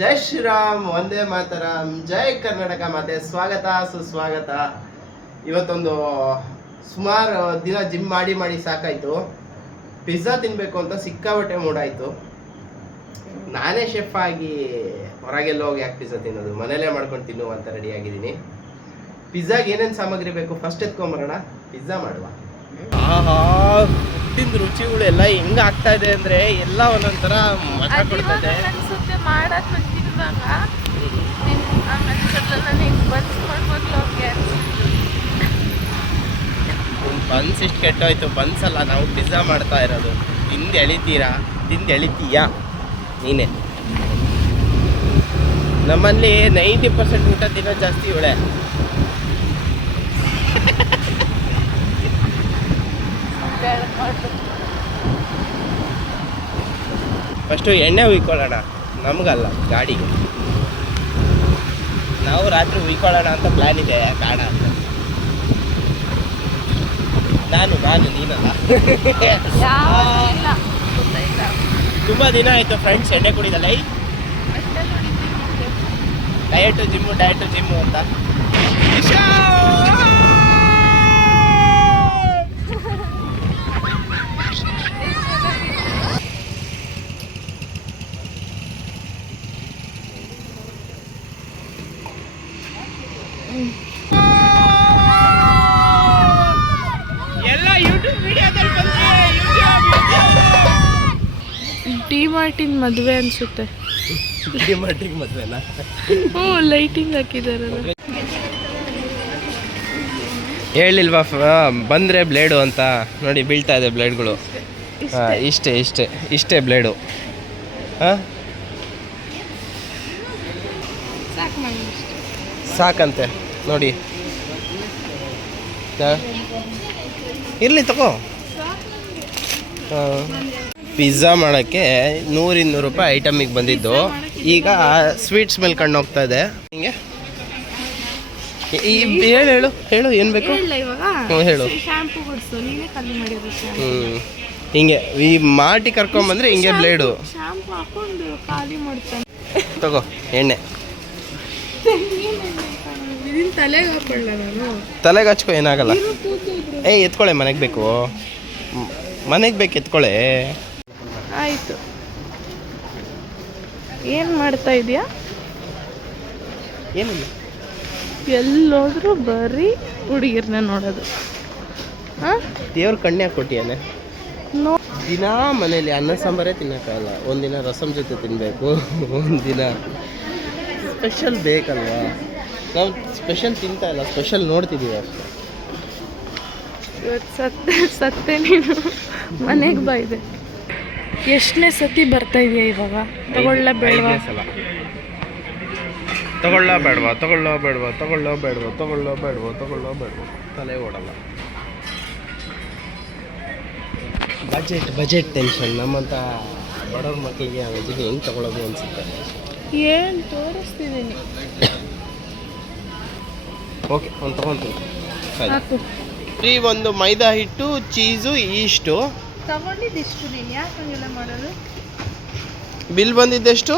ಜೈ ಶ್ರೀರಾಮ್, ವಂದೇ ಮಾತರಂ, ಜೈ ಕರ್ನಾಟಕ ಮಾತೆ. ಸ್ವಾಗತ ಸುಸ್ವಾಗತ. ಇವತ್ತೊಂದು ಸುಮಾರು ದಿನ ಜಿಮ್ ಮಾಡಿ ಸಾಕಾಯ್ತು. ಪಿಜ್ಜಾ ತಿನ್ಬೇಕು ಅಂತ ಸಿಕ್ಕಾಬಟ್ಟೆ ಮೂಡಾಯ್ತು. ನಾನೇ ಶೆಫ್ ಆಗಿ ಹೊರಗೆಲ್ಲ ಹೋಗಿ ಯಾಕೆ ಪಿಜ್ಜಾ ತಿನ್ನೋದು, ಮನೇಲೇ ಮಾಡ್ಕೊಂಡು ತಿನ್ನುವ ಅಂತ ರೆಡಿ ಆಗಿದ್ದೀನಿ. ಪಿಜ್ಜಾಗೆ ಏನೇನು ಸಾಮಗ್ರಿ ಬೇಕು ಫಸ್ಟ್ ಎತ್ಕೊಂಬರೋಣ, ಪಿಜ್ಜಾ ಮಾಡುವ. ಹುಟ್ಟಿದ ರುಚಿಗಳು ಎಲ್ಲ ಹೆಂಗ್ ಆಗ್ತಾ ಇದೆ ಅಂದ್ರೆ ಎಲ್ಲ ಒಂದೊಂಥರ ಮಜಾ ಕೊಡ್ತದೆ. ಬನ್ಸ್ ಇಷ್ಟು ಕೆಟ್ಟೋಯ್ತು. ಬನ್ಸ್ ಅಲ್ಲ, ನಾವು ಪಿಜ್ಜಾ ಮಾಡ್ತಾ ಇರೋದು. ತಿಂದು ಎಳಿತೀಯಾ ನೀನೆ. ನಮ್ಮಲ್ಲಿ 90% ಊಟ ತಿನ್ನೋ ಜಾಸ್ತಿ ಇವಳೆ. ಫಸ್ಟು ಎಣ್ಣೆ ಹುಯ್ಕೊಳ್ಳೋಣ, ನಮಗಲ್ಲ ಗಾಡಿಗೆ. ನಾವು ರಾತ್ರಿ ಹುಯ್ಕೊಳ್ಳೋಣ ಅಂತ ಪ್ಲ್ಯಾನ್ ಇದೆ, ಬೇಡ ಅಂತ. ನಾನು ನೀನಲ್ಲ. ತುಂಬ ದಿನ ಆಯಿತು ಫ್ರೆಂಡ್ಸ್ ಎಣ್ಣೆ ಕುಡಿದಲ್ಲ. ಡಯಟು ಜಿಮ್ಮು ಅಂತ. ಡಿ-ಮಾರ್ಟಿನ ಮದುವೆ ಅನ್ಸುತ್ತೆ. ಡಿ-ಮಾರ್ಟಿನ ಮದುವೆನಾ? ಹ್ಞೂ, ಲೈಟಿಂಗ್ ಹಾಕಿದಾರಲ್ಲ. ಹೇಳಿಲ್ವಾ ಬಂದರೆ ಬ್ಲೇಡು ಅಂತ? ನೋಡಿ ಬೀಳ್ತಾ ಇದೆ ಬ್ಲೇಡ್ಗಳು. ಇಷ್ಟೇ ಬ್ಲೇಡು. ಹಾಂ, ಸಾಕಂತೆ ನೋಡಿ. ಇರಲಿ ತಗೋ. ಪಿಜ್ಜಾ ಮಾಡೋಕ್ಕೆ 100-200 ರೂಪಾಯಿ ಐಟಮಿಗೆ ಬಂದಿದ್ದು. ಈಗ ಸ್ವೀಟ್ಸ್ ಮೇಲೆ ಕಣ್ಣು ಹೋಗ್ತಾ ಇದೆ. ಹಿಂಗೆ ಹೇಳು ಏನು ಬೇಕು? ಹೇಳು. ಹಿಂಗೆ ಈ ಮಾಟಿ ಕರ್ಕೊಂಬಂದ್ರೆ ಹಿಂಗೆ ಬ್ಲೇಡು ತಗೋ. ಎಣ್ಣೆ ತಲೆಗೆ ಹಚ್ಕೊ, ಏನಾಗಲ್ಲ. ಎತ್ಕೊಳ್ಳೆ, ಮನೆಗೆ ಬೇಕು ಎತ್ಕೊಳ್ಳೆ. ಆಯಿತು. ಏನು ಮಾಡ್ತಾ ಇದೆಯಾ? ಏನಿಲ್ಲ, ಎಲ್ಲೋದ್ರೂ ಬರೀ ಹುಡುಗಿರ್ನ ನೋಡೋದು. ದೇವ್ರ ಕಣ್ಣ್ಯಾಗ ಕೊಟ್ಟಿಯಾನೆ. ದಿನ ಮನೇಲಿ ಅನ್ನ ಸಾಂಬಾರೇ ತಿನ್ನೋಕ್ಕಾಗಲ್ಲ. ಒಂದಿನ ರಸಮ್ ಜೊತೆ ತಿನ್ನಬೇಕು, ಒಂದಿನ ಸ್ಪೆಷಲ್ ಬೇಕಲ್ವಾ. ನಾವು ಸ್ಪೆಷಲ್ ತಿಂತಾ ಇಲ್ಲ, ಸ್ಪೆಷಲ್ ನೋಡ್ತಿದ್ದೀವಿ ಅಷ್ಟೇ. ಇವತ್ತು ಸತ್ತೆ ನೀನು. ಮನೆಗೆ ಬಾ. ಇದೆ ಎಷ್ಟನೇ ಸತಿ ಬರ್ತಾ ಇದೆಯಾ ಇವಾಗ? ತಗೊಳ್ಳ ಬೇಡವಾ ತಲೆ ಓಡಲ್ಲ. Budget tension. ನಮ್ಮಂಥ ಬಡವ್ರ ಮಕ್ಕಳಿಗೆ ವೆಜ್ಜಿಗೆ ಹೆಂಗೆ ತಗೊಳ್ಳೋದು ಅನಿಸುತ್ತೆ. ಏನು ತೋರಿಸ್ತಿದ್ದೀನಿ. ಓಕೆ, ಒಂದು ತೊಗೊಳ್ತೀನಿ. ಫ್ರೀ ಒಂದು ಮೈದಾ ಹಿಟ್ಟು, ಚೀಸು, ಈಸ್ಟು ತಗೊಂಡಿದ್ದಿಷ್ಟು. ನೀನು ಯಾಕೆ ಹಂಗೆಲ್ಲ ಮಾಡೋದು? ಬಿಲ್ ಬಂದಿದ್ದೆಷ್ಟು?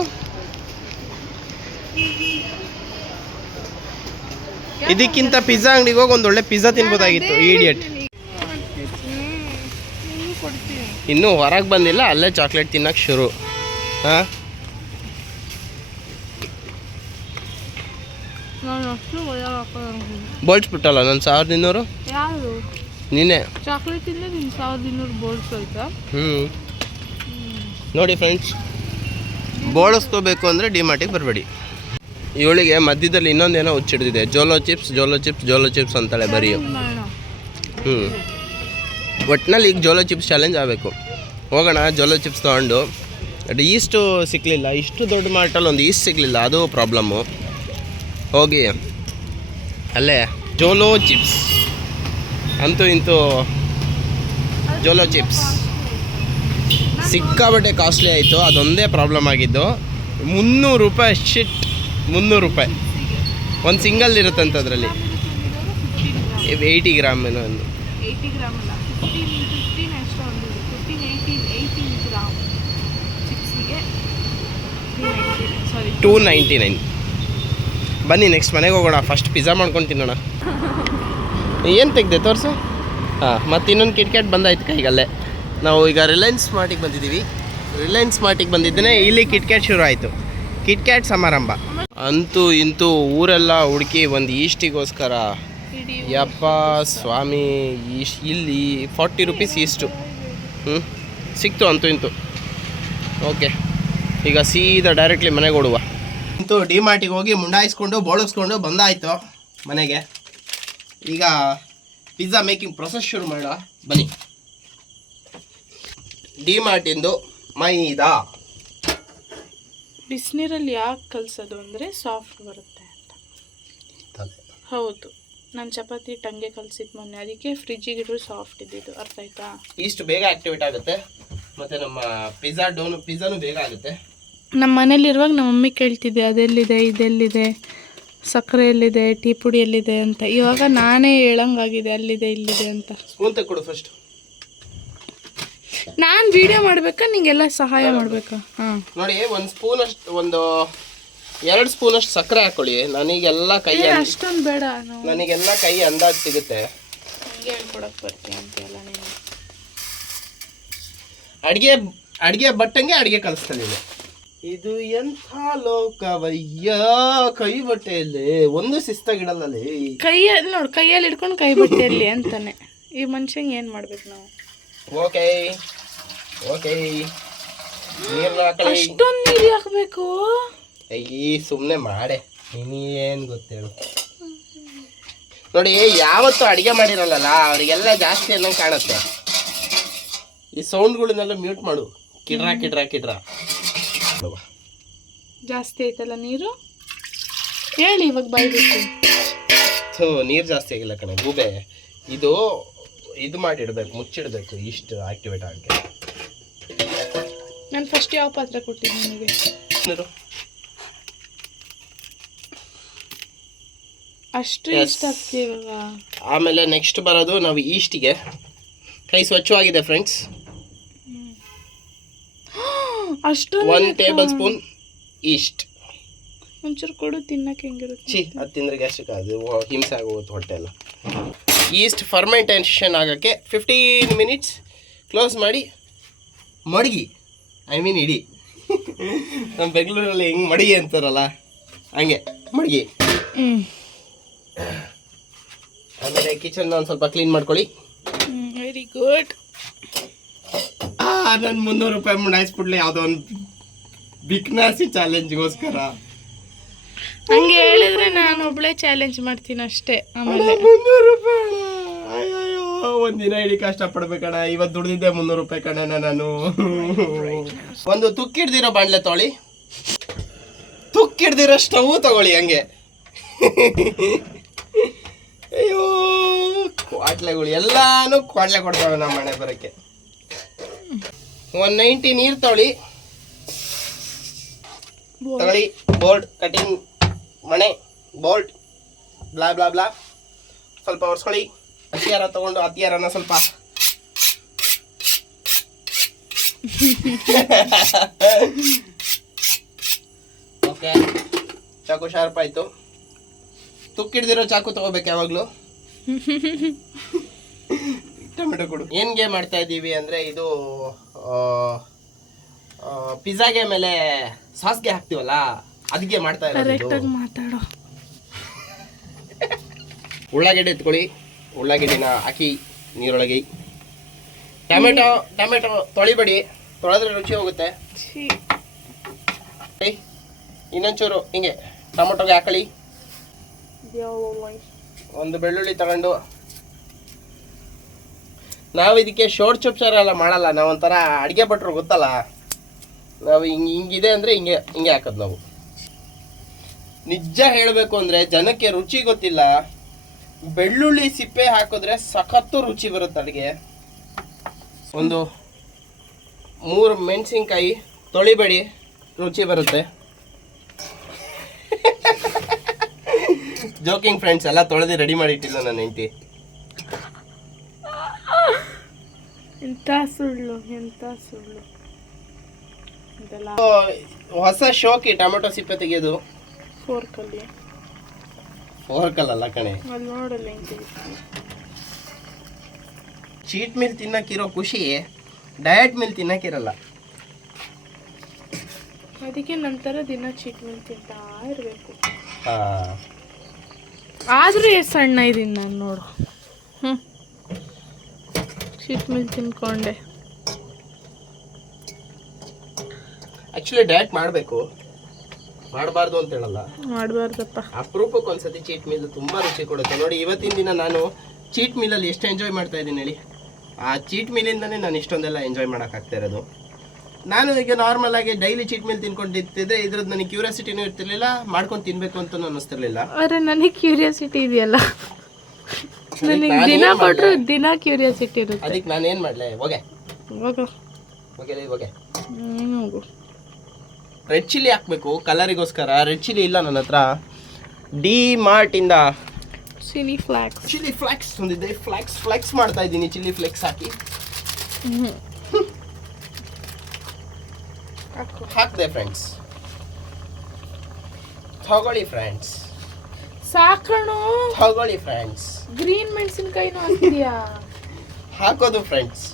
ಇದಕ್ಕಿಂತ ಪಿಜ್ಜಾ ಅಂಗಡಿಗೆ ಹೋಗಿ ಒಂದು ಒಳ್ಳೆ ಪಿಜ್ಜಾ ತಿನ್ಬೋದಾಗಿತ್ತು. ಈಡಿಯಟ್. ಇನ್ನೂ ಹೊರಗೆ ಬಂದಿಲ್ಲ, ಅಲ್ಲೇ ಚಾಕ್ಲೇಟ್ ತಿನ್ನಕ್ಕೆ ಶುರು. ಹಾಂ, ಬೋಳ್ಸ್ಬಿಟ್ಟಲ್ಲ ನನ್ನ 1200. ಯಾರು? ನೀನೇ. ಚಾಕ್ಲೇಟ್ ಇಂದ ನಿನ್ನ 1200 ಬೋಳ್ಸೋಯ್ತಾ? ನೋಡಿ ಫ್ರೆಂಡ್ಸ್, ಬೋಳಿಸ್ಕೋಬೇಕು ಅಂದರೆ ಡಿ-ಮಾರ್ಟಿಗೆ ಬರಬೇಡಿ. ಇವಳಿಗೆ ಮಧ್ಯದಲ್ಲಿ ಇನ್ನೊಂದೇನೋ ಹುಚ್ಚಿಡ್ದಿದೆ. ಜೋಲೋ ಚಿಪ್ಸ್ ಅಂತಾಳೆ ಬರೀ. ಒಟ್ಟಿನಲ್ಲಿ ಈಗ ಜೋಲೋ ಚಿಪ್ಸ್ ಚಾಲೆಂಜ್ ಆಗಬೇಕು. ಹೋಗೋಣ ಜೋಲೋ ಚಿಪ್ಸ್ ತೊಗೊಂಡು. ಅದು ಈಸ್ಟು ಸಿಕ್ಕಲಿಲ್ಲ. ಇಷ್ಟು ದೊಡ್ಡ ಮಾರ್ಟಲ್ಲಿ ಒಂದು ಈಸ್ಟ್ ಸಿಗಲಿಲ್ಲ, ಅದು ಪ್ರಾಬ್ಲಮ್ಮು. ಹೋಗಿ ಅಲ್ಲೇ ಜೋಲೋ ಚಿಪ್ಸ್ ಅಂತೂ ಇಂತೂ ಜೋಲೋ ಚಿಪ್ಸ್ ಸಿಕ್ಕಾಬಟ್ಟೆ ಕಾಸ್ಟ್ಲಿ ಆಯಿತು. ಅದೊಂದೇ ಪ್ರಾಬ್ಲಮ್ ಆಗಿದ್ದು. 300 ರೂಪಾಯಿ. 300 ರೂಪಾಯಿ ಒಂದು ಸಿಂಗಲ್ ಇರುತ್ತಂತ. ಅದರಲ್ಲಿ 80 ಗ್ರಾಮ್ ಏನೋ ಒಂದು. 80 ಗ್ರಾಮ್ ಅಲ್ಲ, 15 ಎಷ್ಟು ಒಂದು 18 ಗ್ರಾಮ್ ಚಿಪ್ಸಿಗೆ 390. ಸಾರಿ $2.99. ಬನ್ನಿ ನೆಕ್ಸ್ಟ್ ಮನೆಗೆ ಹೋಗೋಣ. ಫಸ್ಟ್ ಪಿಜ್ಜಾ ಮಾಡ್ಕೊಂಡು ತಿನ್ನೋಣ. ಏನು ತೆಗ್ದೆ ತೋರಿಸು. ಹಾಂ, ಮತ್ತು ಇನ್ನೊಂದು ಕಿಟ್ಕ್ಯಾಟ್ ಬಂದಾಯ್ತು ಕೈಗಲ್ಲೇ. ನಾವು ಈಗ ರಿಲಯನ್ಸ್ ಸ್ಮಾರ್ಟಿಗೆ ಬಂದಿದ್ದೀವಿ. ರಿಲಯನ್ಸ್ ಸ್ಮಾರ್ಟಿಗೆ ಬಂದಿದ್ದೇನೆ, ಇಲ್ಲಿ ಕಿಟ್ಕ್ಯಾಟ್ ಶುರು ಆಯಿತು. ಕಿಟ್ಕ್ಯಾಟ್ ಸಮಾರಂಭ. ಅಂತೂ ಇಂತೂ ಊರೆಲ್ಲ ಹುಡುಕಿ ಒಂದು ಈಸ್ಟಿಗೋಸ್ಕರ. ಯಪ್ಪ ಸ್ವಾಮಿ, ಇಲ್ಲಿ ₹40 ಈಸ್ಟು. ಸಿಕ್ತು ಅಂತೂ ಇಂತು. ಓಕೆ, ಈಗ ಸೀದಾ ಡೈರೆಕ್ಟ್ಲಿ ಮನೆಗೆ ಓಡುವ. ಇಂತೂ ಡಿ ಮಾರ್ಟಿಗೆ ಹೋಗಿ ಮುಂಡಾಯಿಸ್ಕೊಂಡು ಬೋಳಿಸ್ಕೊಂಡು ಬಂದಾಯಿತು ಮನೆಗೆ. ಈಗ ಪಿಜ್ಜಾ ಮೇಕಿಂಗ್ ಪ್ರೊಸೆಸ್ ಶುರು ಮಾಡುವ ಬನ್ನಿ. ಡಿ ಮಾರ್ಟಿಂದು ಮೈದಾ ಬಿಸಿನೀರಲ್ಲಿ ಯಾಕೆ ಕಲಸೋದು ಅಂದರೆ ಸಾಫ್ಟ್ ಬರುತ್ತೆ ಅಂತ. ಹೌದು, ನಾನು ಚಪಾತಿ ಹಿಟ್ಟು ಕಲಸಿದ್ದು ಮೊನ್ನೆ, ಅದಕ್ಕೆ ಫ್ರಿಜ್ಜಿಗೆ ಇಟ್ಟರು ಸಾಫ್ಟ್ ಇದ್ದಿದ್ದು. ಅರ್ಥ ಆಯ್ತಾ? ಇಷ್ಟು ಬೇಗ ಆಕ್ಟಿವೇಟ್ ಆಗುತ್ತೆ, ಮತ್ತು ನಮ್ಮ ಪಿಜ್ಜಾನು ಬೇಗ ಆಗುತ್ತೆ. ನಮ್ಮ ಮನೇಲಿರುವಾಗ ನಮ್ಮ ಮಮ್ಮಿ ಕೇಳ್ತಿದ್ದೆ ಅದೆಲ್ಲಿದೆ, ಇದೆಲ್ಲಿದೆ, ಸಕ್ಕರೆ ಎಲ್ಲಿದೆ, ಟೀ ಪುಡಿ ಎಲ್ಲಿದೆ ಅಂತ. ಇವಾಗ ನಾನೇ ಹೇಳಂಗಾಗಿದೆ ಅಲ್ಲಿದೆ ಇಲ್ಲಿದೆ ಅಂತ. ಸ್ಪೂನ್ ತಗೊಡು ಫಸ್ಟ್. ನಾನು ವಿಡಿಯೋ ಮಾಡ್ಬೇಕಾ ನಿಂಗೆಲ್ಲ ಸಹಾಯ ಮಾಡ್ಬೇಕಾ? ಹಾಂ ನೋಡಿ, ಒಂದು ಸ್ಪೂನಷ್ಟು, ಒಂದು 2 ಸ್ಪೂನಷ್ಟು ಸಕ್ಕರೆ ಹಾಕೊಳ್ಳಿ. ನನಗೆಲ್ಲ ಕೈ ಅಷ್ಟೊಂದು ಬೇಡ, ನನಗೆಲ್ಲ ಕೈ ಅಂದಾಜು ಸಿಗುತ್ತೆ. ಹಂಗೆ ಹೇಳ್ಕೊಡಕ್ಕೆ ಬರ್ತೀನಿ ಅಂತೆಲ್ಲ ನೀನು. ಅಡಿಗೆ ಬಟ್ಟಂಗೆ ಅಡಿಗೆ ಕಲಿಸ್ತಾನೆ. ಇದು ಎಂಥ ಲೋಕವಯ್ಯ, ಕೈ ಬಟ್ಟೆಯಲ್ಲಿ ಒಂದು ಶಿಸ್ತಾಗಿಡಲ್ಲಲ್ಲಿ. ಕೈಯಲ್ಲಿ ನೋಡು, ಕೈಯಲ್ಲಿ ಹಿಡ್ಕೊಂಡು ಕೈ ಬಟ್ಟೆಯಲ್ಲಿ ಅಂತಾನೆ. ಈ ಮನುಷ್ಯಂಗೆ ಏನು ಮಾಡ್ಬೇಕು ನಾವು? ಓಕೆ ಓಕೆ, ಅಷ್ಟೊಂದು ನೀರು ಹಾಕಬೇಕು? ಅಯ್ಯಿ ಸುಮ್ಮನೆ ಮಾಡೆ, ನೀನೇನು ಗೊತ್ತೇಳು. ನೋಡಿ, ಯಾವತ್ತು ಅಡುಗೆ ಮಾಡಿರಲ್ಲ ಅವರಿಗೆಲ್ಲ ಜಾಸ್ತಿ ಅನ್ನಂಗೆ ಕಾಣುತ್ತೆ. ಈ ಸೌಂಡ್ಗಳನ್ನೆಲ್ಲ ಮ್ಯೂಟ್ ಮಾಡು. ಕಿಡ್ರಾ ಕಿಡ್ರಾ ಕಿಡ್ರಾ. ಜಾಸ್ತಿ ಐತಲ್ಲ ನೀರು, ಹೇಳಿ ಇವಾಗ ಬಾಯ್ಬಿಟ್ಟು. ನೀರು ಜಾಸ್ತಿ ಆಗಿಲ್ಲ ಕಣೆ ಗೂಬೆ. ಇದು ಮಾಡಿಡ್ಬೇಕು, ಮುಚ್ಚಿಡ್ಬೇಕು, ಇಷ್ಟು ಆಕ್ಟಿವೇಟ್ ಆಗಕ್ಕೆ. ನಾನು ಫಸ್ಟ್ ಯಾವ ಪಾತ್ರೆ ಕೊಟ್ಟಿದ್ದೆ ನಿಮಗೆ? ಅಷ್ಟು ಇಷ್ಟ ಆಗ್ತೀವಿ ಇವಾಗ. ಆಮೇಲೆ ನೆಕ್ಸ್ಟ್ ಬರೋದು ನಾವು ಈಸ್ಟಿಗೆ. ಕೈ ಸ್ವಚ್ಛವಾಗಿದೆ ಫ್ರೆಂಡ್ಸ್. ಅಷ್ಟು 1 ಟೇಬಲ್ ಸ್ಪೂನ್ ಈಸ್ಟ್. ಒಂಚೂರು ಕೊಡು ತಿನ್ನಕ್ಕೆ. ಹೆಂಗಿರುತ್ತೆ ಅದು ತಿಂದ್ರೆ ಗ್ಯಾಸ್ಟ್ರಿಕ್, ಅದು ಹಿಂಸೆ ಆಗೋಗುತ್ತೆ ಹೊಟ್ಟೆ ಎಲ್ಲ. ಈಸ್ಟ್ ಫರ್ಮೆಂಟೇಷನ್ ಆಗೋಕ್ಕೆ 15 ಮಿನಿಟ್ಸ್ ಕ್ಲೋಸ್ ಮಾಡಿ ಮಡಗಿ, ಇಡಿ. ನಮ್ಮ ಬೆಂಗಳೂರಲ್ಲಿ ಹಿಂಗೆ ಮಡಗಿ ಅಂತಾರಲ್ಲ, ಹಂಗೆ ಮಡಗಿ. ಆಮೇಲೆ ಕಿಚನ್ ಒಂದು ಸ್ವಲ್ಪ ಕ್ಲೀನ್ ಮಾಡ್ಕೊಳ್ಳಿ. Very good. ನಾನು ₹300 ಮುಂಡಾಯಿಸ್ಬಿಡ್ಲಿ ಯಾವುದೋ ಒಂದು ಬಿಕ್ನಾಸಿ ಚಾಲೆಂಜ್ಗೋಸ್ಕರ. ಹಂಗೆ ಹೇಳಿದ್ರೆ ನಾನು ಒಬ್ಳೆ ಚಾಲೆಂಜ್ ಮಾಡ್ತೀನಿ ಅಷ್ಟೇ. ಆಮೇಲೆ ₹300. ಅಯ್ಯೋ, ಒಂದಿನ ಇಡೀ ಕಷ್ಟಪಡ್ಬೇಕಣ್ಣ. ಇವತ್ತು ದುಡ್ದಿದ್ದೆ ₹300 ಕಣ ನಾನು. ಒಂದು ತುಕ್ಕಿಡ್ದಿರೋ ಬಾಣ್ಲೆ ತೊಗೊಳ್ಳಿ, ತುಕ್ಕಿಡ್ದಿರೋ ಸ್ಟವ್ ತಗೊಳ್ಳಿ. ಹಂಗೆ ಅಯ್ಯೋ, ಕ್ವಾಟ್ಲೆಗಳು ಎಲ್ಲಾನು ಕ್ವಾಟ್ಲೆ ಕೊಡ್ತಾವೆ ನಮ್ಮ ಮನೆ ಬರೋಕ್ಕೆ. 190 ನೀರು ತಗೊಳ್ಳಿ. ಬೋಲ್ಟ್ ಕಟಿಂಗ್, ಮಣೆ, ಬೋಲ್ಟ್, ಬ್ಲಾ ಬ್ಲಾ ಬ್ಲಾ. ಸ್ವಲ್ಪ ಒರೆಸ್ಕೊಳ್ಳಿ. ಹತ್ತಿಯಾರ ತಗೊಂಡು ಹತ್ತಿಯಾರನ ಸ್ವಲ್ಪ ಓಕೆ. ಚಾಕು ಶಾರ್ಪ್ ಆಯ್ತು. ತುಕ್ಕಿಡ್ದಿರೋ ಚಾಕು ತಗೋಬೇಕು ಯಾವಾಗ್ಲೂ. ಟೊಮೆಟೊ ಕೊಡು. ಏನ್ಗೆ ಮಾಡ್ತಾ ಇದ್ದೀವಿ ಅಂದ್ರೆ, ಇದು ಪಿಜ್ಜಾಗೆ ಮೇಲೆ ಸಾಸ್ಗೆ ಹಾಕ್ತಿವಲ್ಲ, ಅದಕ್ಕೆ ಮಾಡ್ತಾ ಇರೋದು. ಮಾತಾಡೋ. ಉಳ್ಳಾಗಡ್ಡೆ ಎತ್ಕೊಳ್ಳಿ. ಉಳ್ಳಾಗಡ್ಡಿನ ಹಾಕಿ ನೀರೊಳಗೆ. ಟೊಮೆಟೊ ತೊಳಿಬೇಡಿ, ತೊಳೆದ್ರೆ ರುಚಿ ಹೋಗುತ್ತೆ. ಇನ್ನೊಂಚೂರು ಹಿಂಗೆ ಟೊಮೆಟೊಗೆ ಹಾಕೊಳ್ಳಿ. ಒಂದು ಬೆಳ್ಳುಳ್ಳಿ ತಗೊಂಡು, ನಾವು ಇದಕ್ಕೆ ಶೋರ್ಟ್ ಚೊಪ್ಚಾರ ಎಲ್ಲ ಮಾಡಲ್ಲ. ನಾವೊಂಥರ ಅಡುಗೆ ಭಟ್ರು ಗೊತ್ತಲ್ಲ, ನಾವು ಹಿಂಗಿದೆ ಅಂದರೆ ಹಿಂಗೆ ಹಾಕೋದು ನಾವು. ನಿಜ ಹೇಳಬೇಕು ಅಂದರೆ ಜನಕ್ಕೆ ರುಚಿ ಗೊತ್ತಿಲ್ಲ. ಬೆಳ್ಳುಳ್ಳಿ ಸಿಪ್ಪೆ ಹಾಕಿದ್ರೆ ಸಖತ್ತು ರುಚಿ ಬರುತ್ತೆ ಅಡುಗೆ. ಒಂದು 3 ಮೆಣಸಿನ್ಕಾಯಿ ತೊಳಿಬೇಡಿ, ರುಚಿ ಬರುತ್ತೆ. ಜೋಕಿಂಗ್ ಫ್ರೆಂಡ್ಸ್, ಎಲ್ಲ ತೊಳೆದು ರೆಡಿ ಮಾಡಿ ಇಟ್ಟಿಲ್ಲ ನನ್ನ ಹೆಂಡತಿ. ಎಂತ ಸುಳ್ಳು, ಎಂತ ಸುಳ್ಳು. ಇದೆಲ್ಲ ಹೊಸ ಶೋಕಿ ಟೊಮೆಟೊ ಸಿಪ್ಪೆ ತೆಗೆಯೋದು. ಫೋರ್ಕಲ್ಲಿ ಫೋರ್ಕಲ್ಲ ಕಣೆ, ಅಲ್ಲಿ ನೋಡಲ್ಲ ಹೆಂಗೆ ತೆಗಿತೀನಿ. ಚೀಟ್ ಮೀಲ್ ತಿನ್ನಕ್ಕಿರೋ ಖುಷಿ ಡಯಟ್ ಮೀಲ್ ತಿನ್ನಕ್ಕಿರಲ್ಲ. ಅದಕ್ಕೆ ನಂತರ ದಿನ ಚೀಟ್ ಮೀಲ್ ತಿಂತಾ ಇರಬೇಕು. ಹಾ, ಆದರೂ ಎಷ್ಟು ಸಣ್ಣ ಇದ್ದೀನಿ ನಾನು ನೋಡು. ಚೀಟ್ ಮೀಲ್ ತಿನ್ಕೊಂಡೆ. ಆಕ್ಚುಲಿ ಡಯಟ್ ಮಾಡಬೇಕು, ಮಾಡಬಾರ್ದು ಅಂತ ಹೇಳಲ್ಲ, ಮಾಡಬಾರ್ದಪ್ಪ. ಅಪರೂಪಕ್ಕೆ ಒಂದ್ಸತಿ ಚೀಟ್ ಮೀಲ್ ತುಂಬಾ ರುಚಿ ಕೊಡುತ್ತೆ. ನೋಡಿ ಇವತ್ತಿನ ದಿನ ನಾನು ಚೀಟ್ ಮೀಲಲ್ಲಿ ಎಷ್ಟು ಎಂಜಾಯ್ ಮಾಡ್ತಾ ಇದ್ದೀನಿ ಹೇಳಿ. ಆ ಚೀಟ್ ಮೀಲಿಂದನೇ ನಾನು ಇಷ್ಟೊಂದೆಲ್ಲ ಎಂಜಾಯ್ ಮಾಡೋಕ್ಕಾಗ್ತಾ ಇರೋದು. ನಾನು ಈಗ ನಾರ್ಮಲ್ ಆಗಿ ಡೈಲಿ ಚೀಟ್ ಮೀಲ್ ತಿನ್ಕೊಂಡಿರ್ತಿದ್ರೆ ಇದ್ರದ್ದು ನನಗೆ ಕ್ಯೂರಿಯಾಸಿಟಿನೂ ಇರ್ತಿರ್ಲಿಲ್ಲ, ಮಾಡ್ಕೊಂಡು ತಿನ್ಬೇಕು ಅಂತ ಅನ್ನಿಸ್ತಿರ್ಲಿಲ್ಲ. ಅರೆ ನನಗೆ ಕ್ಯೂರಿಯಾಸಿಟಿ ಇದೆಯಲ್ಲ, ನನಗೆ ದಿನ ಕೊಟ್ಟರು ದಿನ ಕ್ಯೂರಿಯಾಸಿಟಿ ಇರುತ್ತೆ. ಅದಕ್ಕೆ ನಾನೇನು ಮಾಡಲೆ, ಹೋಗೆ ಹೋಗು ಹೋಗೆ ಹೋಗೆ. ಹೋಗು. ರೆಡ್ ಚಿಲ್ಲಿ ಹಾಕಬೇಕು ಕಲರಿಗೋಸ್ಕರ. ರೆಡ್ ಚಿಲ್ಲಿ ಇಲ್ಲ ನನ್ನ ಹತ್ರ. ಡಿ ಮಾರ್ಟಿಂದ ಚಿಲ್ಲಿ ಫ್ಲಾಕ್ಸ್ ಒಂದಿದೆ. ಫ್ಲೆಕ್ಸ್ ಮಾಡ್ತಾ ಇದ್ದೀನಿ, ಚಿಲ್ಲಿ ಫ್ಲೆಕ್ಸ್ ಹಾಕಿ ಹಾಕ್ದೆ ಫ್ರೆಂಡ್ಸ್. ತಗೊಳ್ಳಿ ಫ್ರೆಂಡ್ಸ್, ಸಾಕಣು. ತಗೊಳ್ಳಿ ಫ್ರೆಂಡ್ಸ್. ಗ್ರೀನ್ ಮೆಣಸಿನ್ಕಾಯಿನೂ ಹಾಕಿದ್ಯಾ? ಹಾಕೋದು ಫ್ರೆಂಡ್ಸ್.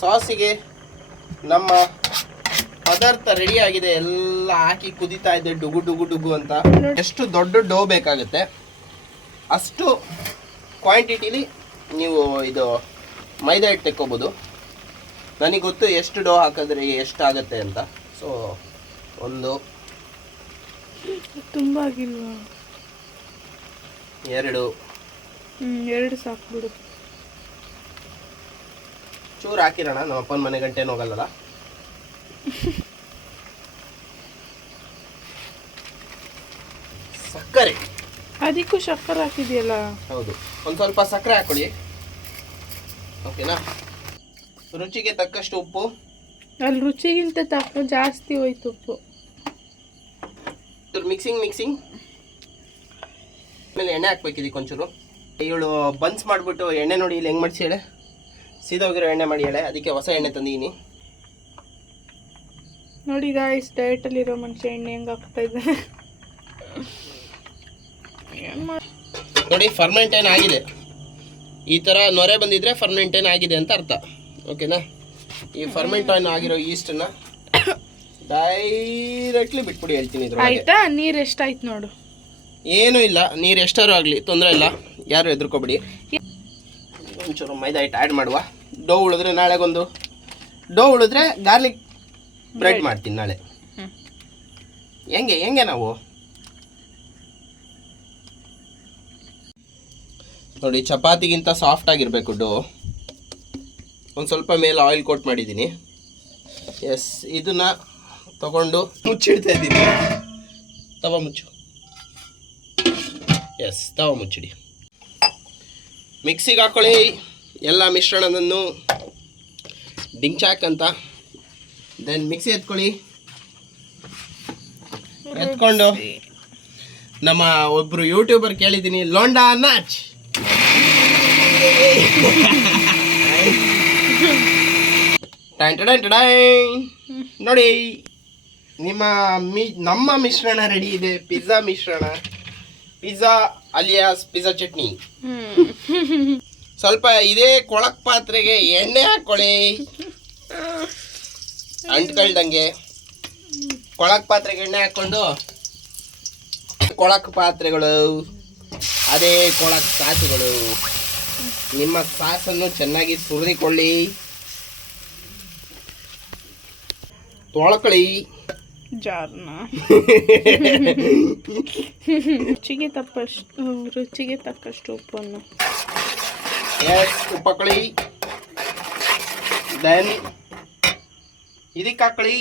ಸಾಸಿಗೆ ನಮ್ಮ ಪದಾರ್ಥ ರೆಡಿ ಆಗಿದೆ, ಎಲ್ಲ ಹಾಕಿ ಕುದಿತಾ ಇದೆ ಡುಗು ಡುಗು ಡುಗು ಅಂತ. ಎಷ್ಟು ದೊಡ್ಡ ಡೋ ಬೇಕಾಗುತ್ತೆ ಅಷ್ಟು ಕ್ವಾಂಟಿಟಿಲಿ ನೀವು ಇದು ಮೈದಾ ಹಿಟ್ಟು ತೆಕ್ಕೋಬೋದು. ನನಗೆ ಗೊತ್ತು ಎಷ್ಟು ಡೋ ಹಾಕಿದ್ರೆ ಎಷ್ಟಾಗತ್ತೆ ಅಂತ. ಸೊ ಒಂದು, ತುಂಬ ಆಗಿಲ್ವಾ? ಎರಡು ಸಾಕು ಬಿಡು. ಚೂರು ಹಾಕಿರೋಣ, ನಮ್ಮ ಅಪ್ಪನ ಮನೆ ಗಂಟೇನು ಹೋಗಲ್ಲ. ಸಕ್ಕರೆ, ಅದಕ್ಕೂ ಸಕ್ಕರೆ ಹಾಕಿದೆಯಲ್ಲ? ಹೌದು, ಒಂದು ಸ್ವಲ್ಪ ಸಕ್ಕರೆ ಹಾಕೊಳ್ಳಿ. ಓಕೆನಾ? ರುಚಿಗೆ ತಕ್ಕಷ್ಟು ಉಪ್ಪು. ಅಲ್ಲಿ ರುಚಿಗಿಂತ ತಕ್ಕ ಜಾಸ್ತಿ ಹೋಯ್ತು ಉಪ್ಪು. ಮಿಕ್ಸಿಂಗ್ ಆಮೇಲೆ ಎಣ್ಣೆ ಹಾಕ್ಬೇಕು ಇದಕ್ಕೆ ಒಂಚೂರು. ಇವಳು ಬನ್ಸ್ ಮಾಡಿಬಿಟ್ಟು ಎಣ್ಣೆ ನೋಡಿ ಇಲ್ಲಿ ಹೆಂಗೆ ಮಾಡಿಸಿ ಹೇಳೆ, ಸೀದೋಗಿರೋ ಎಣ್ಣೆ ಮಾಡಿ ಹೇಳೆ. ಅದಕ್ಕೆ ಹೊಸ ಎಣ್ಣೆ ತಂದಿದ್ದೀನಿ. ನೋಡಿ ಗಾಯ್ಸ್, ಡಯಟಲ್ಲಿರೋ ಮನುಷ್ಯ ಎಣ್ಣೆ ಹೆಂಗೆ ಹಾಕ್ತಾ ಇದ್ದಾನೆ ನೋಡಿ. ಫರ್ಮೆಂಟೇನ್ ಆಗಿದೆ, ಈ ಥರ ನೊರೆ ಬಂದಿದ್ರೆ ಫರ್ಮೆಂಟೇನ್ ಆಗಿದೆ ಅಂತ ಅರ್ಥ. ಓಕೆನಾ? ಈ ಫರ್ಮೆಂಟೇನ್ ಆಗಿರೋ ಈಸ್ಟನ್ನ ಡೈರೆಕ್ಟ್ಲಿ ಬಿಟ್ಬಿಡಿ ಹೇಳ್ತೀನಿ. ಇದ್ರ ಆಯ್ತಾ? ನೀರು ಎಷ್ಟಾಯ್ತು ನೋಡು. ಏನೂ ಇಲ್ಲ, ನೀರು ಎಷ್ಟಾರು ಆಗಲಿ ತೊಂದರೆ ಇಲ್ಲ, ಯಾರು ಹೆದರ್ಕೋಬೇಡಿ. ಒಂಚೂರು ಮೈದಾ ಹಿಟ್ಟು ಆ್ಯಡ್ ಮಾಡುವ. ಡೋ ಉಳಿದ್ರೆ ನಾಳೆಗೊಂದು, ಡೋ ಉಳಿದ್ರೆ ಗಾರ್ಲಿಕ್ ಬ್ರೆಡ್ ಮಾಡ್ತೀನಿ ನಾಳೆ. ಹೆಂಗೆ ನಾವು ನೋಡಿ, ಚಪಾತಿಗಿಂತ ಸಾಫ್ಟ್ ಆಗಿರಬೇಕು ಡೋ. ಒಂದು ಸ್ವಲ್ಪ ಮೇಲೆ ಆಯಿಲ್ ಕೋಟ್ ಮಾಡಿದ್ದೀನಿ. ಎಸ್, ಇದನ್ನ ತಗೊಂಡು ಮುಚ್ಚಿಡ್ತಾ ಇದ್ದೀನಿ. ತವ ಮುಚ್ಚು. ಎಸ್, ತವ ಮುಚ್ಚಿಡಿ. ಮಿಕ್ಸಿಗೆ ಹಾಕೊಳ್ಳಿ ಎಲ್ಲ ಮಿಶ್ರಣವನ್ನು, ಡಿಂಚಾಕ್ ಅಂತ. ದೆನ್ ಮಿಕ್ಸಿ ಎತ್ಕೊಳ್ಳಿ. ಎತ್ಕೊಂಡು ನಮ್ಮ ಒಬ್ರು ಯೂಟ್ಯೂಬರ್ ಕೇಳಿದ್ದೀನಿ, ಲೋಂಡಾ ನಾಚ್ ನೋಡಿ, ನಮ್ಮ ಮಿಶ್ರಣ ರೆಡಿ ಇದೆ. ಪಿಜ್ಜಾ ಮಿಶ್ರಣ, ಪಿಜ್ಜಾ ಅಲಿಯಾಸ್ ಪಿಜ್ಜಾ ಚಟ್ನಿ. ಸ್ವಲ್ಪ ಇದೇ ಕೊಳಕ್ ಪಾತ್ರೆಗೆ ಎಣ್ಣೆ ಹಾಕೊಳ್ಳಿ, ಅಂಟ್ಕೊಳ್ದಂಗೆ. ಕೊಳಕ್ ಪಾತ್ರೆಗೆ ಎಣ್ಣೆ ಹಾಕೊಂಡು, ಕೊಳಕ್ ಪಾತ್ರೆಗಳು ಅದೇ ಕೊಳಕ್ ಸಾಸುಗಳು. ನಿಮ್ಮ ಸಾಸನ್ನು ಚೆನ್ನಾಗಿ ಸುರಿದುಕೊಳ್ಳಿ, ತೊಳ್ಕೊಳ್ಳಿ ಜಾರ್ನ. ರುಚಿಗೆ ತಕ್ಕಷ್ಟು ಉಪ್ಪನ್ನು. ಎಸ್, ಉಪ್ಪು ಹಾಕೊಳ್ಳಿ. ದೆನ್ ಇದಕ್ಕೆ ಹಾಕೊಳ್ಳಿ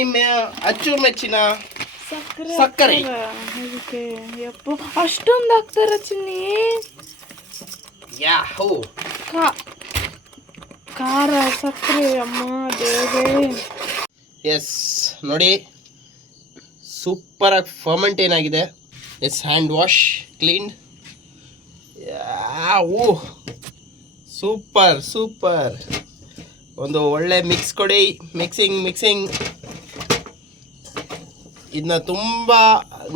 ನಿಮ್ಮ ಅಚ್ಚುಮೆಚ್ಚಿನ ಸಕ್ಕರೆ. ಅದಕ್ಕೆ ಯಪ್ಪ ಅಷ್ಟೊಂದು ಹಾಕ್ತಾರ ಚಿನ್ನಿ? ಯಾಹೂ, ಖಾರ ಸಕ್ಕರೆ, ಅಮ್ಮ ದೇವರೇ. ಎಸ್ ನೋಡಿ, ಸೂಪರಾಗಿ ಫರ್ಮೆಂಟ್ ಏನಾಗಿದೆ. Yes, hand wash clean. Wow, super super. ಒಂದು ಒಳ್ಳೆ ಮಿಕ್ಸ್ ಕೊಡಿ. ಮಿಕ್ಸಿಂಗ್. ಇದನ್ನ ತುಂಬ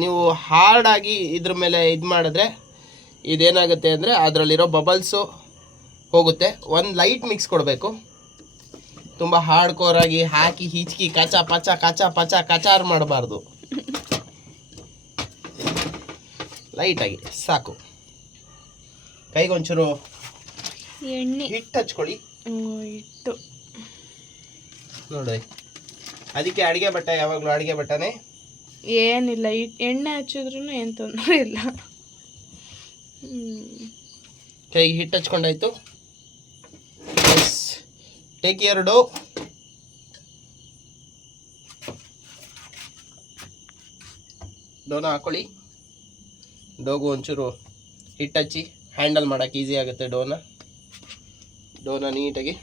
ನೀವು ಹಾರ್ಡಾಗಿ ಇದ್ರ ಮೇಲೆ ಇದು ಮಾಡಿದ್ರೆ ಇದೇನಾಗುತ್ತೆ ಅಂದರೆ ಅದರಲ್ಲಿರೋ ಬಬಲ್ಸು ಹೋಗುತ್ತೆ. ಒಂದು ಲೈಟ್ ಮಿಕ್ಸ್ ಕೊಡಬೇಕು. ತುಂಬ ಹಾರ್ಡ್ ಕೋರಾಗಿ ಹಾಕಿ ಹಿಚ್ಕಿ ಕಾಚ ಪಚಾರ್ ಮಾಡಬಾರ್ದು. ಲೈಟಾಗಿ ಸಾಕು. ಕೈಗೊಂಚೂರು ಎಣ್ಣೆ ಹಿಟ್ಟು ಹಚ್ಕೊಳ್ಳಿ. ಹಿಟ್ಟು ನೋಡಿ, ಅದಕ್ಕೆ ಅಡುಗೆ ಭಟ್ಟ ಯಾವಾಗಲೂ ಅಡುಗೆ ಭಟ್ಟನೇ. ಏನಿಲ್ಲ, ಎಣ್ಣೆ ಹಚ್ಚಿದ್ರೂ ಏನು ತೊಂದರೆ ಇಲ್ಲ. ಕೈಗೆ ಹಿಟ್ಟು ಹಚ್ಕೊಂಡಾಯ್ತು. ಟೇಕ್ ಎರಡು ಡೋನ ಹಾಕೊಳ್ಳಿ. ಡೋಗು ಒಂಚೂರು ಹಿಟ್ಟು ಹಚ್ಚಿ ಹ್ಯಾಂಡಲ್ ಮಾಡೋಕೆ ಈಸಿ ಆಗುತ್ತೆ. ಡೋನ ನೀಟಾಗಿ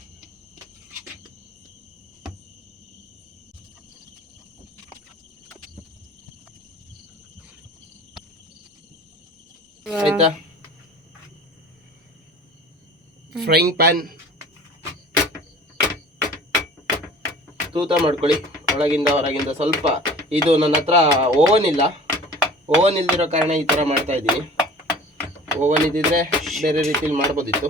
ಆಯ್ತಾ. ಫ್ರೈಯಿಂಗ್ ಪ್ಯಾನ್ ತೂತ ಮಾಡ್ಕೊಳ್ಳಿ ಒಳಗಿಂದ ಹೊರಗಿಂದ ಸ್ವಲ್ಪ. ಇದು ನನ್ನ ಹತ್ರ ಓವನ್ ಇಲ್ದಿರೋ ಕಾರಣ ಈ ಥರ ಮಾಡ್ತಾ ಇದ್ದೀನಿ. ಓವನ್ ಇದ್ದಿದ್ರೆ ಬೇರೆ ರೀತಿಲಿ ಮಾಡ್ಬೋದಿತ್ತು.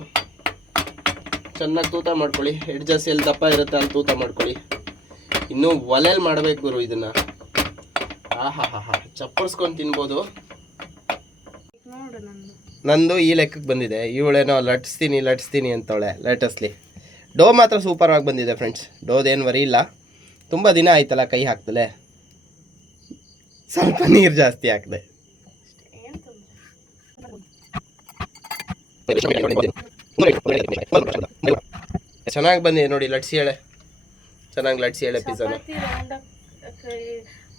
ಚೆನ್ನಾಗಿ ತೂತ ಮಾಡ್ಕೊಳ್ಳಿ. ಎಡ್ಜಸ್ ಎಲ್ಲಿ ದಪ್ಪ ಇರುತ್ತೆ ಅಲ್ಲಿ ತೂತ ಮಾಡ್ಕೊಳ್ಳಿ. ಇನ್ನೂ ಒಲೆಯಲ್ಲಿ ಮಾಡಬೇಕು ಗುರು ಇದನ್ನು. ಆಹಾ ಚಪ್ಪರ್ಸ್ಕೊಂಡು ತಿನ್ಬೋದು. ನಂದು ಈ ಲೆಕ್ಕಕ್ಕೆ ಬಂದಿದೆ. ಇವಳೇನೋ ಲಟ್ಸ್ತೀನಿ ಅಂತವಳೆ. ಲಟಸ್ಲಿ. ಡೋ ಮಾತ್ರ ಸೂಪರಾಗಿ ಬಂದಿದೆ ಫ್ರೆಂಡ್ಸ್. ಡೋದೇನು ವರಿ ಇಲ್ಲ. ತುಂಬ ದಿನ ಆಯ್ತಲ್ಲ ಕೈ ಹಾಕ್ದಲೆ. ಸ್ವಲ್ಪ ನೀರು ಜಾಸ್ತಿ ಹಾಕಿದೆ. ಚೆನ್ನಾಗಿ ಬಂದಿದೆ ನೋಡಿ. ಲಟ್ಸಿ ಹೇಳೆ ಪಿಜ್ಜಾನ.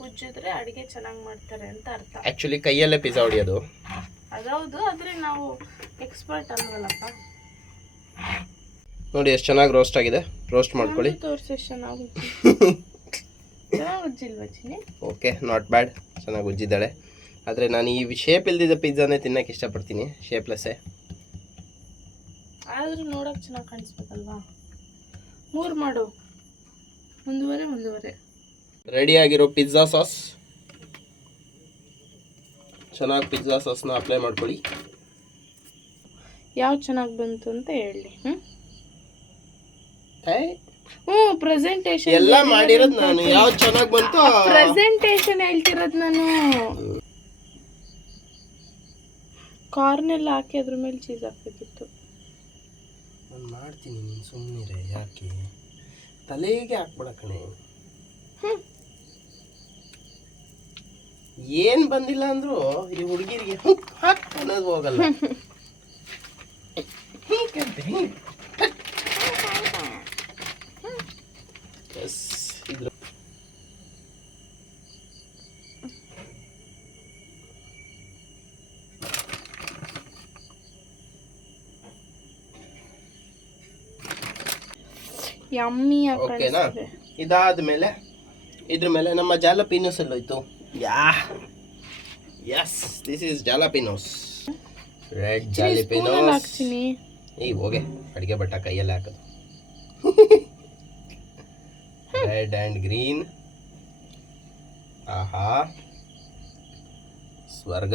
ಉಜ್ಜಿದ್ರೆ ಅಡಿಗೆ ಚೆನ್ನಾಗಿ ಮಾಡ್ತಾರೆ ಅಂತ ಅರ್ಥ. ಆ್ಯಕ್ಚುಲಿ ಕೈಯಲ್ಲೇ ಪಿಜ್ಜಾ ಹೊಡಿಯೋದು. ಅದೌದು, ಆದರೆ ನಾವು ಎಕ್ಸ್ಪರ್ಟ್ ಅಲ್ವಲ್ಲಪ್ಪ. ನೋಡಿ ಎಷ್ಟು ಚೆನ್ನಾಗಿ ರೋಸ್ಟ್ ಆಗಿದೆ. ರೋಸ್ಟ್ ಮಾಡ್ಕೊಳ್ಳಿ. ತೋರಿಸಿ ಚೆನ್ನಾಗಿ ಉಜ್ಜಿಲ್ವಾ ಚಿನ್ನಿ? Okay, not bad. ಚೆನ್ನಾಗಿ ಉಜ್ಜಿದ್ದಾಳೆ. ಆದರೆ ನಾನು ಈ ಶೇಪ್ ಇಲ್ದಿದ್ದ ಪಿಜ್ಜಾನೇ ತಿನ್ನೋಕೆ ಇಷ್ಟಪಡ್ತೀನಿ. ಶೇಪ್ಲೆಸ್ಸೇ ಆದರೂ ನೋಡೋಕೆ ಚೆನ್ನಾಗಿ ಕಾಣಿಸ್ಬೇಕಲ್ವಾ. 3 ಮಾಡು. ಮುಂದುವರೆ. ರೆಡಿಯಾಗಿರೋ ಪಿಜ್ಜಾ ಸಾಸ್. ಚೆನ್ನಾಗಿ ಪಿಜ್ಜಾ ಸಾಸ್ನ ಅಪ್ಲೈ ಮಾಡ್ಕೊಳ್ಳಿ. ಯಾವ ಚೆನ್ನಾಗಿ ಬಂತು ಅಂತ ಹೇಳಿ. ಪ್ರೆಸೆಂಟೇಷನ್ ಎಲ್ಲ ಮಾಡಿರೋದು ನಾನು. ಯಾವ ಚೆನ್ನಾಗಿ ಬಂತು ಪ್ರೆಸೆಂಟೇಷನ್ ಹೇಳ್ತಿರೋದು ನಾನು. ಕಾರ್ನೆಲ್ಲ ಹಾಕಿ ಅದ್ರ ಮೇಲೆ ಚೀಸ್ ಹಾಕ್ಬೇಕಿತ್ತು. ನಾನು ಮಾಡ್ತೀನಿ, ನೀನು ಸುಮ್ಮನಿರೆ. ಯಾಕೆ ತಲೆಗೆ ಹಾಕ್ಬೇಡ ಕಣೆ. ಏನು ಬಂದಿಲ್ಲ ಅಂದರೂ ಈ ಹುಡುಗಿರಿಗೆ ಹಾಕ್ ಅನ್ನೋದು ಹೋಗಲ್ಲ. ಯಮ್ಮಿ. ಓಕೆನಾ? ಇದಾದ್ಮೇಲೆ ಇದ್ರ ಮೇಲೆ ನಮ್ಮ ಜಾಲಪಿನೋಸ್ ಎಲ್ಲ ಹೋಯ್ತು. Yes, this is jalapenos. Red jalapenos ಹಾಕ್ತೀನಿ. ಹೋಗೆ ಅಡಿಗೆ ಭಟ್ಟ ಕೈಯಲ್ಲೇ ಹಾಕೋದು. Red and green. ಆಹಾ, ಸ್ವರ್ಗ.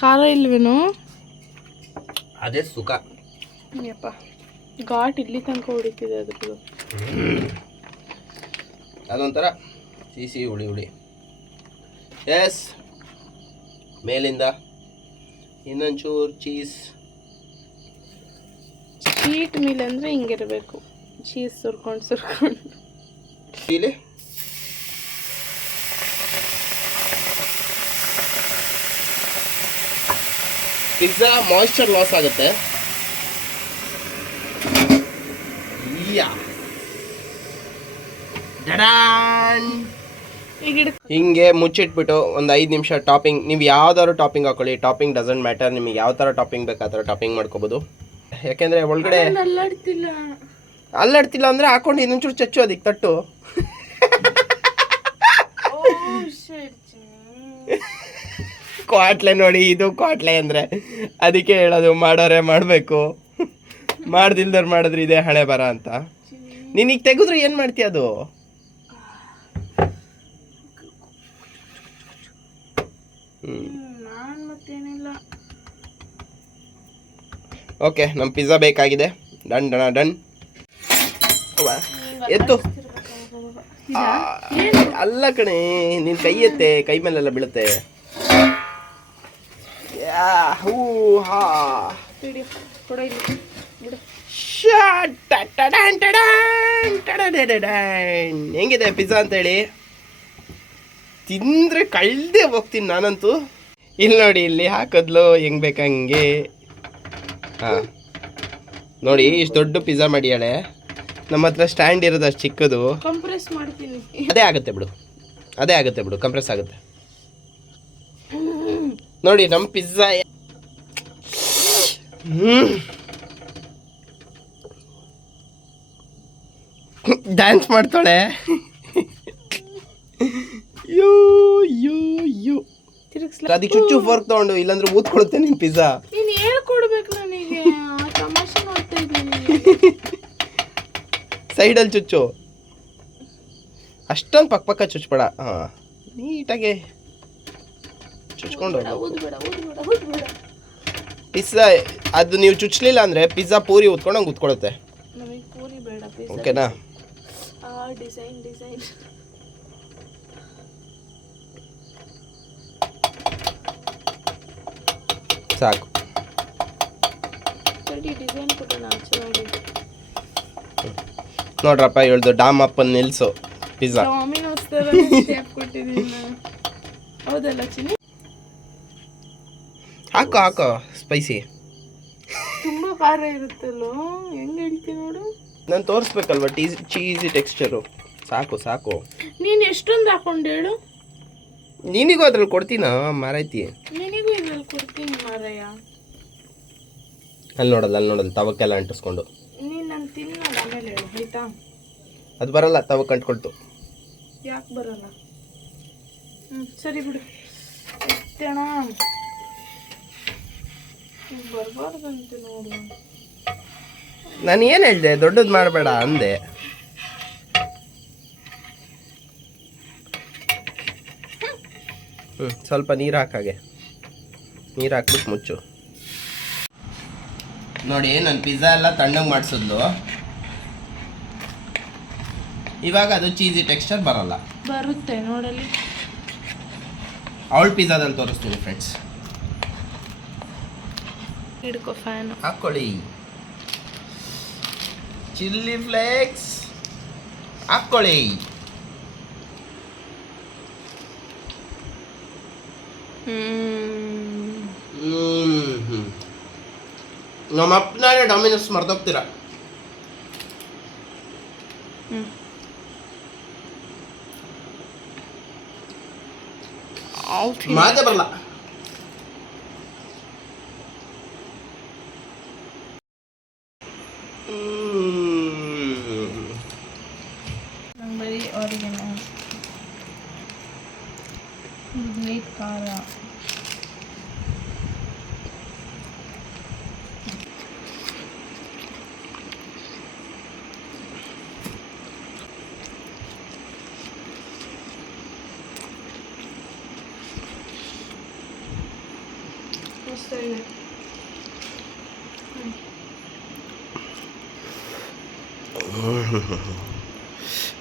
ಖಾರ ಇಲ್ವೇನು? ಅದೇ ಸುಖ. ಯಪ್ಪ, ಘಾಟ್ ಇಲ್ಲಿ ತನಕ ಹೊಡಿತಿದೆ ಅದ್ರದ್ದು. ಅದೊಂಥರ ಸಿಹಿ ಹುಳಿ. ಎಸ್, ಮೇಲಿಂದ ಇನ್ನೊಂಚೂರು ಚೀಸ್. ಸ್ವೀಟ್ ಮೀಲ್ ಅಂದರೆ ಹಿಂಗಿರಬೇಕು. ಚೀಸ್ ಸುರ್ಕೊಂಡು ಇಲ್ಲಿ ಪಿಜ್ಜಾ ಮಾಯಿಶ್ಚರ್ ಲಾಸ್ ಆಗುತ್ತೆ. ಹಿಂಗೆ ಮುಚ್ಚಿಟ್ಬಿಟ್ಟು ಒಂದು 5 ನಿಮಿಷ ಟಾಪಿಂಗ್. ನೀವು ಯಾವ್ದಾದ್ರು ಟಾಪಿಂಗ್ ಹಾಕೊಳ್ಳಿ. Topping doesn't matter. ನಿಮಗೆ ಯಾವ ಥರ ಟಾಪಿಂಗ್ ಬೇಕು ಆ ಥರ ಟಾಪಿಂಗ್ ಮಾಡ್ಕೋಬೋದು. ಯಾಕೆಂದರೆ ಒಳಗಡೆ ಅಲ್ಲಾಡ್ತಿಲ್ಲ ಅಂದರೆ ಹಾಕೊಂಡು ಇನ್ನೊಂಚೂರು ಚಚ್ಚು ಅದಕ್ಕೆ ತಟ್ಟು. ಕ್ವಾಟ್ಲೆ ನೋಡಿ, ಇದು ಕ್ವಾಟ್ಲೆ ಅಂದರೆ ಅದಕ್ಕೆ ಹೇಳೋದು ಮಾಡೋರೆ ಮಾಡಬೇಕು, ಮಾಡ್ದಿಲ್ದವ್ರು ಮಾಡಿದ್ರೆ ಇದೇ ಹಣೆ ಬರ ಅಂತ. ನೀನೀಗ ತೆಗೆದ್ರೆ ಏನು ಮಾಡ್ತೀಯ ಅದು? ಓಕೆ, ನಮ್ಮ ಪಿಜ್ಜಾ ಬೇಕಾಗಿದೆ. ಡನ್ ಡಣ ಡನ್. ಎತ್ತು. ಅಲ್ಲ ಕಣೆ, ನಿನ್ನ ಕೈ ಎತ್ತೆ, ಕೈ ಮೇಲೆಲ್ಲ ಬೀಳುತ್ತೆ. ಹೆಂಗಿದೆ ಪಿಜ್ಜಾ ಅಂತೇಳಿ ತಿಂದ್ರೆ ಕಳ್ದೆ ಹೋಗ್ತೀನಿ ನಾನಂತೂ. ಇಲ್ಲಿ ನೋಡಿ, ಇಲ್ಲಿ ಹಾಕೋದ್ಲು ಹೆಂಗ್ ಬೇಕಂಗೆ. ಹಾಂ ನೋಡಿ, ಇಷ್ಟು ದೊಡ್ಡ ಪಿಜ್ಜಾ ಮಾಡಿಯಾಳೆ. ನಮ್ಮ ಹತ್ರ ಸ್ಟ್ಯಾಂಡ್ ಇರೋದು ಅಷ್ಟು ಚಿಕ್ಕದು. ಕಂಪ್ರೆಸ್ ಮಾಡ್ತೀನಿ. ಅದೇ ಆಗುತ್ತೆ ಬಿಡು, ಕಂಪ್ರೆಸ್ ಆಗುತ್ತೆ. ನೋಡಿ ನಮ್ಮ ಪಿಜ್ಜಾ. ಡ್ಯಾನ್ಸ್ ಮಾಡ್ತಾಳೆ. ಯೋ ಯೋ ಯೋ. ಅದಕ್ಕೆ ಚುಚ್ಚು ಫೋರ್ಕ್ ತಗೊಂಡು, ಇಲ್ಲಾಂದ್ರೆ ಊದ್ಕೊಳುತ್ತೆ ನಿನ್ ಪಿಜ್ಜಾ. ನೀನು ಹೇಳ್ಕೊಡ್ಬೇಕು ನನಗೆ, ತಮಾಷೆ ಮಾಡ್ತಾ ಇದ್ದೀನಿ. ಸೈಡಲ್ಲಿ ಚುಚ್ಚು, ಅಷ್ಟೊಂದು ಪಕ್ಕ ಚುಚ್ಬೇಡ. ಹಾಂ, ನೀಟಾಗೆ ಚುಚ್ಕೊಂಡು ಪಿಜ್ಜಾ. ಅದು ನೀವು ಚುಚ್ಚಲಿಲ್ಲ ಅಂದರೆ ಪಿಜ್ಜಾ ಪೂರಿ ಉತ್ಕೊಂಡಂಗೆ ಉತ್ಕೊಳುತ್ತೆ. ನಮಗೆ ಪೂರಿ ಬೇಡ, ಓಕೆನಾ? ಡಿಸೈನ್ ಸಾಕು. ಡಿಸೈನ್ ಕೊಡೋಣ ನೋಡ್ರಪ್ಪ, ಹೇಳ್ದು ಡಾಮ್ ಅಪ್ಪನ್ ನಿಲ್ಸು ಪಿಜ್ಜಾ. ಹೌದಲ್ಲ ಚಿನ್ನಿ? ಹಾಕೋ ಸ್ಪೈಸಿ. ತುಂಬಾ ಖಾರ ಇರುತ್ತಲ್ಲೋ, ಹೆಂಗ್ ಹೇಳ್ತೀನಿ ನೋಡು. ನಾನು ತೋರಿಸ್ಬೇಕಲ್ವ ಚೀಸಿ ಟೆಕ್ಸ್ಚರು. ಸಾಕು. ನೀನು ಎಷ್ಟೊಂದು ಹಾಕೊಂಡು ಹೇಳು. ನಿನಗೂ ಅದ್ರಲ್ಲಿ ಕೊಡ್ತೀನ ಮಾರೈತಿ. ನಿನಗೂ ಇದ್ರಲ್ಲಿ ಕೊಡ್ತೀನಿ ಮಾರಯ್ಯ. ಅಲ್ಲಿ ನೋಡಲ್ಲ ತವಕ್ಕೆಲ್ಲ ಅಂಟಿಸ್ಕೊಂಡು. ನೀನು ನಾನು ತಿನ್ನಲ್ಲ, ಆಮೇಲೆ ಹೇಳು ಆಯ್ತಾ? ಅದು ಬರಲ್ಲ, ತವಕ್ಕೆ ಅಂಟ್ಕೊಳ್ತು. ಯಾಕೆ ಬರಲ್ಲ? ಸರಿ ಬಿಡು. ಎತ್ತಣ ಬರಬಾರ್ದಂತೆ ನೋಡು. ನಾನು ಏನು ಹೇಳಿದೆ? ದೊಡ್ಡದು ಮಾಡಬೇಡ ಅಂದೆ. ಸ್ವಲ್ಪ ನೀರು ಹಾಕಾಗೆ, ನೀರು ಹಾಕ್ಬಿಟ್ಟು ಮುಚ್ಚು. ನೋಡಿ, ನನ್ನ ಪಿಜ್ಜಾ ಎಲ್ಲ ತಣ್ಣಗೆ ಮಾಡಿಸಿದ್ಲು. ಇವಾಗ ಅದು ಚೀಸಿ ಟೆಕ್ಸ್ಚರ್ ಬರಲ್ಲ. ಬರುತ್ತೆ ನೋಡಲಿ. ಅವಳ ಪಿಜ್ಜಾದಲ್ಲಿ ತೋರಿಸ್ತೀನಿ ಫ್ರೆಂಡ್ಸ್. ಹಿಡ್ಕೊ ಫ್ಯಾನ್ ಹಾಕ್ಕೊಳ್ಳಿ. ಚಿಲ್ಲಿ ಫ್ಲೇಕ್ಸ್ ಹಾಕ್ಕೊಳ್ಳಿ. ನಮ್ಮ ಅಪ್ಪನಾರೆ ಡಾಮಿನೋಸ್ ಮರ್ತೋಗ್ತೀರಾ. ಮಾತೇ ಬರಲ್ಲ. ಬರೀ ಆರಿಗೆನೋ ನೀಟ್ ಖಾರ.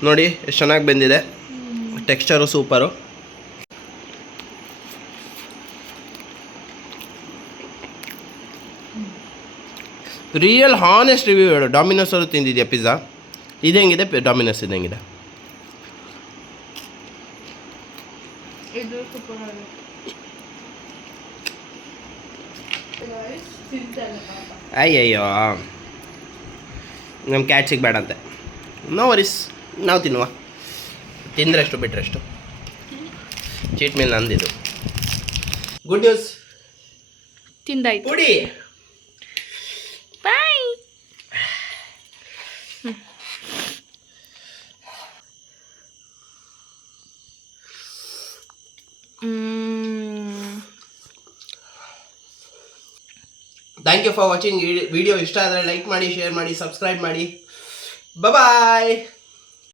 ನೋಡಿ ಎಷ್ಟು ಚೆನ್ನಾಗಿ ಬಂದಿದೆ. Texture super. Real honest review ಹೇಳು. ಡಾಮಿನೋಸ್ ಅವರು ತಿಂದಿದ್ಯಾ ಪಿಜ್ಜಾ? ಇದು ಹೆಂಗಿದೆ? ಡಾಮಿನೋಸ್ ಇದು ಹೆಂಗಿದೆ? ಅಯ್ಯಯ್ಯೋ, ನಮ್ಮ ಕ್ಯಾಟ್ಸಿಗೆ ಬೇಡಂತೆ. ನೋ ವರೀಸ್, ನಾವು ತಿನ್ನುವ. ತಿಂದ್ರಷ್ಟು ಬಿಟ್ರಷ್ಟು. ಚೀಟ್ ಮೇಲೆ ನಂದಿದ್ದು. ಗುಡ್ ನ್ಯೂಸ್, ತಿಂದಾಯ್ತು. ಕುಡಿ. Bye. Thank you for watching. Video ಇಷ್ಟ ಆದರೆ ಲೈಕ್ ಮಾಡಿ, ಶೇರ್ ಮಾಡಿ, ಸಬ್ಸ್ಕ್ರೈಬ್ ಮಾಡಿ. ಬಾಯ್.